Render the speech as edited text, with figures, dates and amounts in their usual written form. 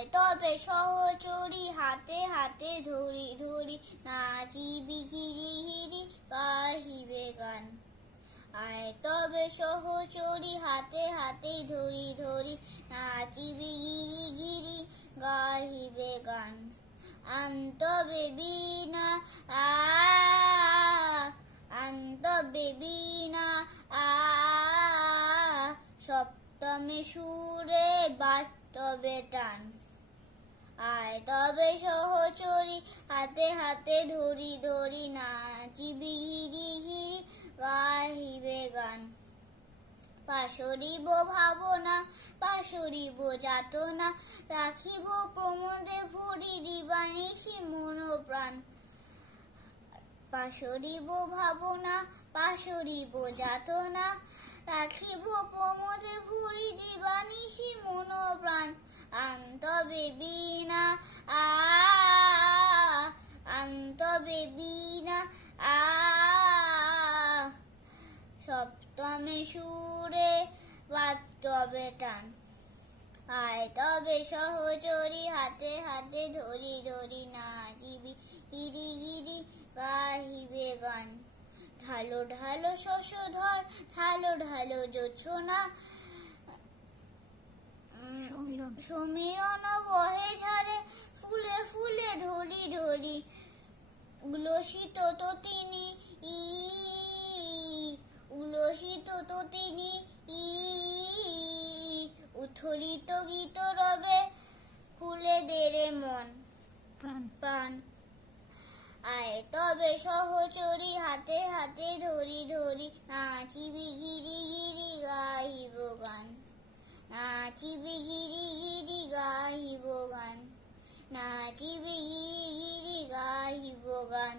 আয় তবে সহচরী হাতে হাতে ধরি ধরি নাচিবি ঘিরি ঘিরি গাহিবে গান আয় তবে সহচরী হাতে হাতে ধরি ধরি নাচিবি ঘিরি ঘিরি গাহিবে গান আনতবে বীণা আনতবে বীণা সপ্তমে সুরে বাজতবে টান আয় তবে সহচরী হাতে হাতে ধরি ধরি নাচিবি ঘিরি ঘিরি গাহিবে গান পাশরিব ভাবনা পাশরিব যাতনা রাখিব প্রমোদে ভরি দিবানিশি মন প্রাণ পাশরিব ভাবনা পাশরিব যাতনা রাখিব প্রমোদে ভরি দিবানিশি মন প্রাণ আনতবে বীণা আনতবে বীণা সপ্তমে সুরে বাজতবে টান আয় তবে সহচরী হাতে হাতে ধরি ধরি নাচিবি ঘিরি ঘিরি গাহিবে গান ঢালো ঢালো শশধর ঢালো ঢালো জোছনা সমীরণ বহে ঝাড়ে ফুলে ফুলে ঢলি ঢলি উলসিত ততিনী উলসিত ততিনী উথলিত গীত রবে ফুলে দেরে মন প্রাণ আয় তবে সহচরী হাতে হাতে ধরি ধরি নাচিবি ঘিরি ঘিরি গাহিব গান নাচিবি ঘিরি ঘিরি গাহিব গান নাচিবি ঘিরি ঘিরি গাহিব গান